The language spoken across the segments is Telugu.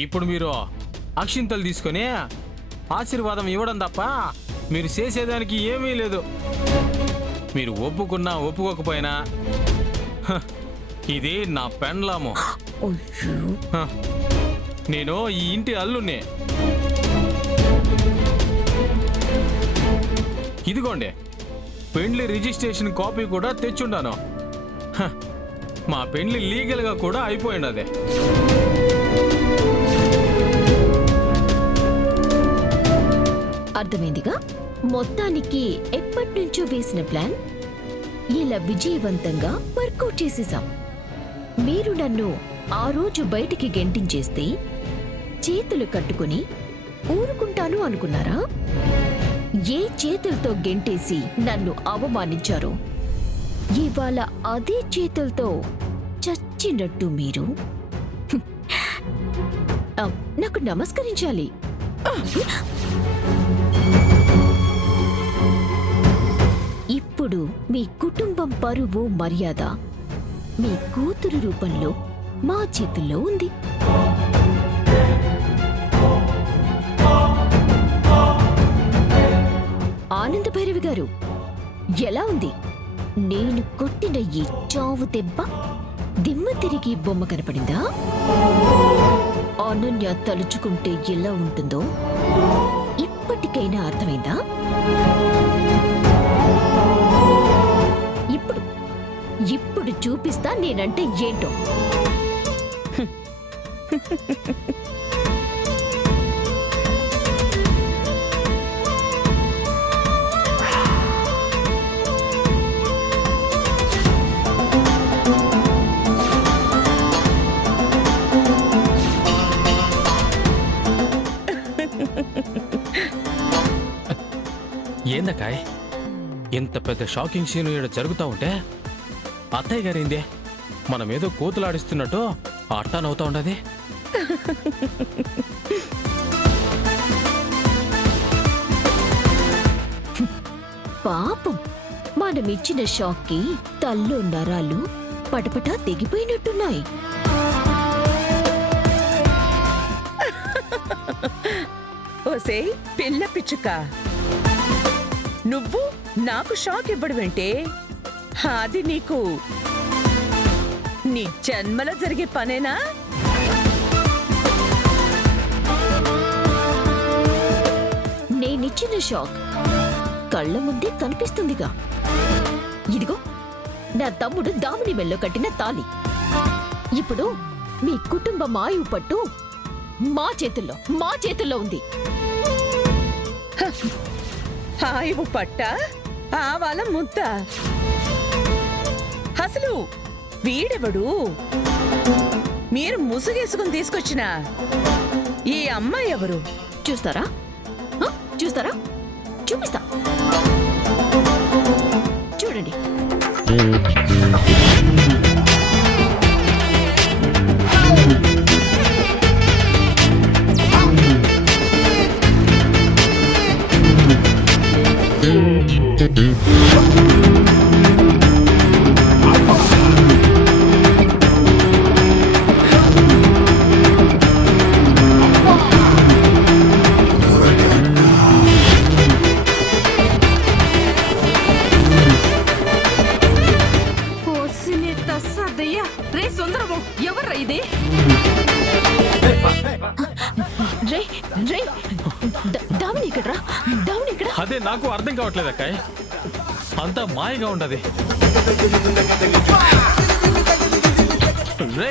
ఇప్పుడు మీరు అక్షింతలు తీసుకొని ఆశీర్వాదం ఇవ్వడం తప్ప మీరు చేసేదానికి ఏమీ లేదు. మీరు ఒప్పుకున్నా ఒప్పుకోకపోయినా ఇది నా పెండ్లాము. నేను ఈ ఇంటి అల్లుణ్ణి. ఇదిగోండి పెండ్లి రిజిస్ట్రేషన్ కాపీ కూడా తెచ్చుండాను. మా పెండ్లి లీగల్గా కూడా అయిపోయింది. అదే అర్థమైందిగా. మొత్తానికి ఎప్పటి నుంచో వేసిన ప్లాన్ ఇలా విజయవంతంగా వర్కౌట్ చేసేసాం. మీరు నన్ను ఆ రోజు బయటికి గెంటించేస్తే చేతులు కట్టుకుని ఊరుకుంటాను అనుకున్నారా? ఏ చేతులతో గెంటేసి నన్ను అవమానించారో ఇవాళ అదే చేతులతో చచ్చినట్టు మీరు నాకు నమస్కరించాలి. ఇప్పుడు మీ కుటుంబం పరువు మర్యాద మీ కూతురు రూపంలో మా చేతుల్లో ఉంది. ఆనంద భైరవి గారు, ఎలా ఉంది నేను కొట్టిన ఈ చావు దెబ్బ? దిమ్మ తిరిగి బొమ్మ కనపడిందా? అనన్య తలుచుకుంటే ఎలా ఉంటుందో ఇప్పటికైనా అర్థమైందా? ఇప్పుడు చూపిస్తా నేనంటే ఏంటో. ఏందకాయ్ ఇంత పెద్ద షాకింగ్ సీన్ ఇక్కడ జరుగుతూ ఉంటే అత్తయ్య గారిందే మనమేదో కూతులాడిస్తున్నట్టు అట్టానవుతా ఉండది. పాపం మనమిచ్చిన షాక్కి తల్లో నరాలు పటపటా తెగిపోయినట్టున్నాయి. ఓసే పిల్ల పిచ్చుక, నువ్వు నాకు షాక్ ఇవ్వడమేంటే? అది నీకు నీ జన్మలో జరిగే పనేనా? నేనిచ్చిన షాక్ కళ్ళ ముందే కనిపిస్తుందిగా. ఇదిగో నా తమ్ముడు దాముని మెల్లో కట్టిన తాళి. ఇప్పుడు మీ కుటుంబం ఆయువు పట్టు మా చేతుల్లో ఉంది. ఆయువు పట్ట ఆవాల ముద్ద. అసలు వీడెవడు? మీరు ముసుగేసుకుని తీసుకొచ్చిన ఈ అమ్మాయి ఎవరు? చూస్తారా చూపిస్తా, చూడండి. అదే నాకు అర్థం కావట్లేదు అక్కాయ్, అంతా మాయగా ఉండదు. రే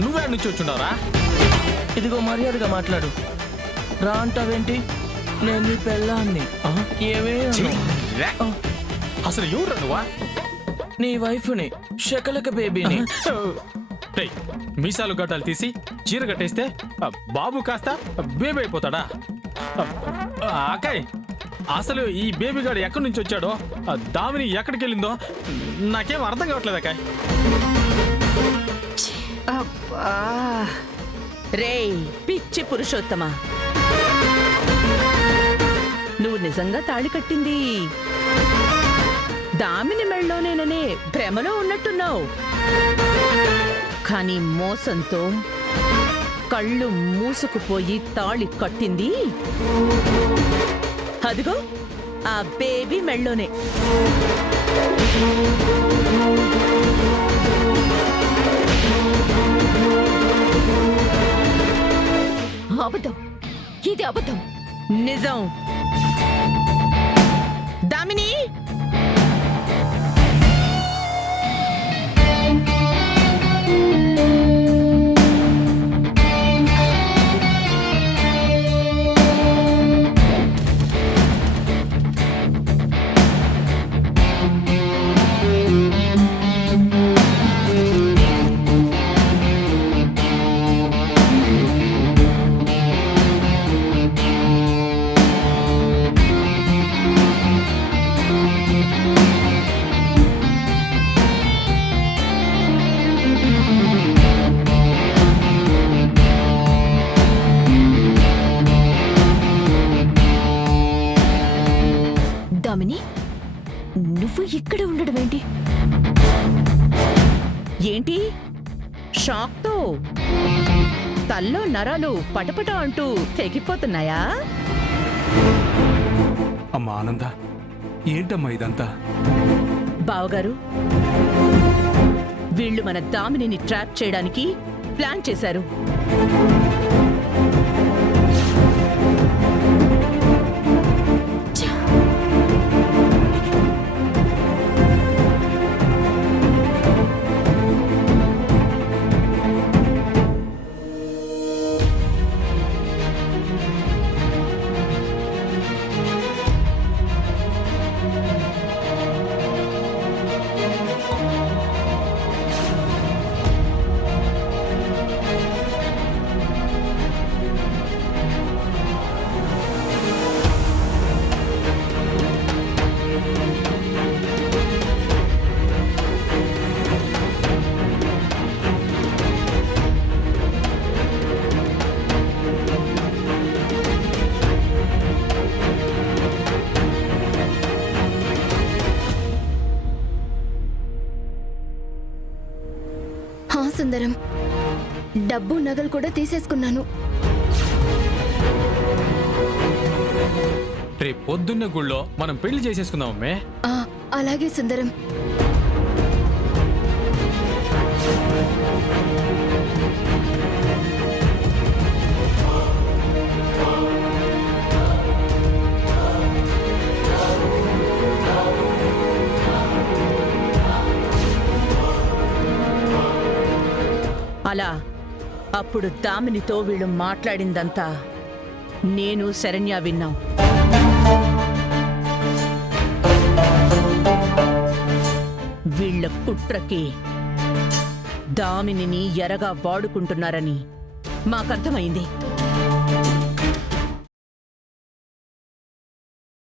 నువ్వే నుంచి వచ్చున్నారా? ఇదిగో మర్యాదగా మాట్లాడు. రా అంటావేంటి? నేను నీ పెళ్ళాన్ని. ఏమే అసలు ఎవరు నువ్వా? నీ వైఫ్ని, శకలక బేబీని. మీసాలు గడ్డలు తీసి చీర కట్టేస్తే బాబు కాస్త బేబీ అయిపోతాడా? అక్కాయ్ అసలు ఈ బేబీ గాడు ఎక్కడి నుంచి వచ్చాడో, దామిని ఎక్కడికి వెళ్ళిందో నాకేం అర్థం కావట్లేదు అక్కాయ్. రేయ్ పిచ్చి పురుషోత్తమా, నువ్వు నిజంగా తాళి కట్టింది దామిని మెళ్ళోనేననే భ్రమలో ఉన్నట్టున్నావు. కానీ మోసంతో కళ్ళు మూసుకుపోయి తాళి కట్టింది అదిగో ఆ బేబీ మెళ్ళోనే. అబద్ధం, ఇది అబద్ధం. నిజం. దామిని, దామిని, నువ్వు ఇక్కడ ఉండడం ఏంటి? ఏంటి షాక్తో తల్లో నరాలు పటపట అంటూ తెగిపోతున్నాయా? అమ్మా ఆనంద, ఏంటమ్మా ఇదంతా? బావగారు, వీళ్ళు మన దామినిని ట్రాప్ చేయడానికి ప్లాన్ చేశారు. సుందరం, డబ్బు నగలు కూడా తీసేసుకున్నాను. రేపు పొద్దున్న గుళ్ళో మనం పెళ్లి చేసేసుకుందాం అమ్మే. అలాగే సుందరం. అలా అప్పుడు దామినితో వీళ్ళు మాట్లాడిందంతా నేను శరణ్య విన్నాం. వీళ్ళ కుట్రకి దామినిని ఎరగా వాడుకుంటున్నారని మాకర్థమైంది.